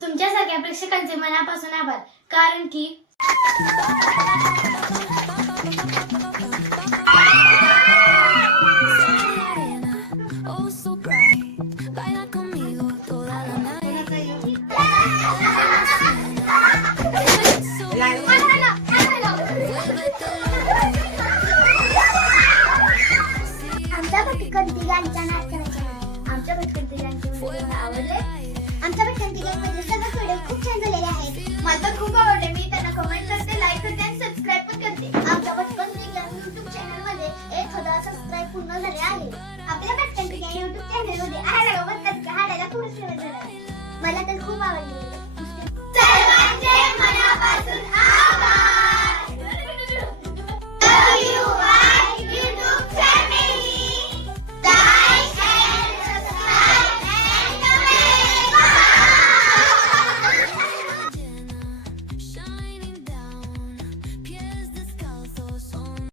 तुमच्यासारख्या प्रेक्षकांचे मनापासून आभार, कारण की आमच्या भटकंतीगांच्या नाटकाचे आमच्या भटकंतीगांचे व्हिडिओ आवडले. आमच्या भटकंतीगांमध्ये सगळे व्हिडिओ खूप छान झालेले आहेत. मला तर खूप आवडले. मी त्यांना कमेंट करते, लाईक करते आणि सबस्क्राईब पण करते. आमच्या भटकंतीगां YouTube चॅनल मध्ये 1000 सबस्क्राईब पूर्ण झाले आहे. आपल्या भटकंतीगां YouTube चॅनल मध्ये हाडाला पुढे मला तर खूप आवडले.